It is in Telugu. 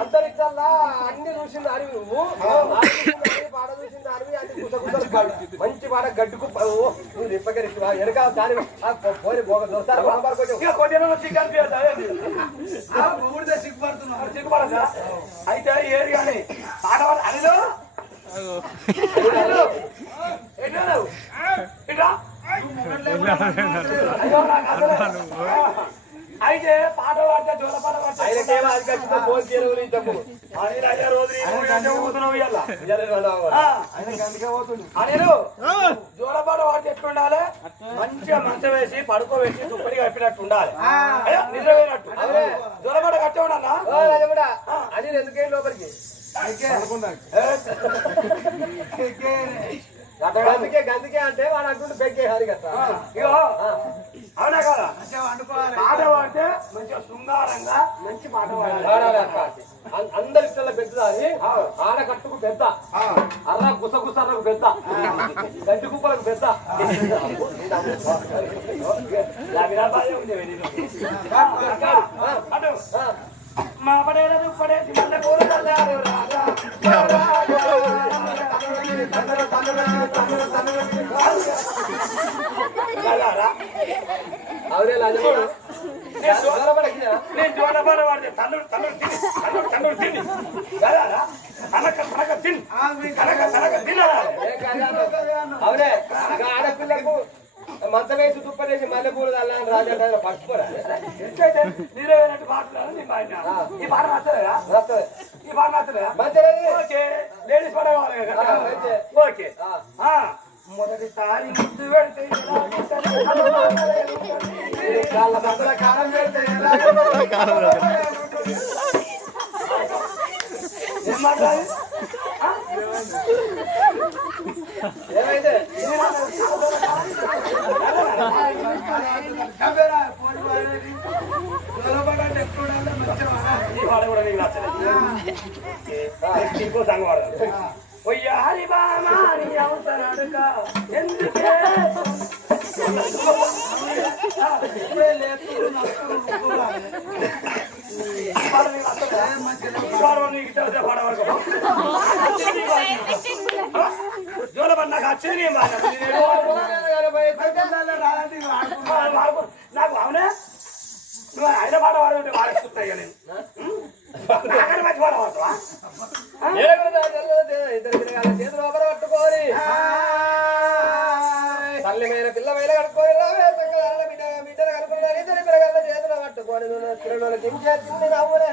అంతరిక్షంలో అన్ని చూసింది అరివి నువ్వు పాట చూసింది అరివి అన్ని మంచి పాట గడ్డుకు నువ్వు నిప్పగరి వెనక దాని పోయి పోగ దోస్తారు సిగ్గుపడదా అయితే ఏది కానీ పాట అనిలో అయితే పాట పాడితే జోల పాట జోలపాట వాడితే ఎట్లుండాలి మంచిగా మంచం వేసి పడుకోబెట్టి దుప్పటి కప్పినట్టు ఉండాలి నిద్రపోయినట్టు జోలపాట కట్టే ఉండాలా అని ఎందుకే లోపలికి గందుకే గందుకే అంటే వాడు అంటుంటే బెగ్గే హరి కదా ఇగో అవునా కదా పాట పాడితే మంచిగా శృంగారంగా మంచి పాట పాడాలి అక్క అందరి ఇష్టంలో పెద్దదా అని ఆడ కట్టుకు పెద్ద అర్ర గుసగుసకు పెద్ద గడ్డి కుప్పలకు పెద్ద మా పడేది పడేసి మళ్ళీ కూర అవరే నేను జోడపాట వాడితే తల్లుడు తల్లుడు తిని తల్లుడు తల్లుడు తిని కదారా తనక తనక తిని తనక తనక తినరా అవునే ఆడపిల్లకు మంచం వేసి దుప్పనేసి మల్లెపూలు అల్లని రాజా పట్టుకోరా నీరేనట్టు పాటలు ఈ పాట నచ్చలేదా ఈ పాట నచ్చలేదా ఓకే లేడీస్ పాట కావాలి కదా ఓకే మొదటిసారి ముద్దు పెడితే కారం పెడితే ఏమైతే ఇంకో సంగ వాడదు హరి బామాని అవసరాడుక ఎందుకే జోలపడి నాకు వచ్చేది నాకు అవునా నువ్వు ఆయన పాట వాడుతుంటే వాడేస్తున్నాయి నేను నాకని మంచి పాట వాడతావా చేతులు పట్టుకోని తల్లిమైన పిల్లమైన కట్టుకోని బిడ్డలు కట్టుకుని ఇద్దరు పిల్లగల చేతులు పట్టుకొని తిరుడు తింటే తిండి నవ్వులే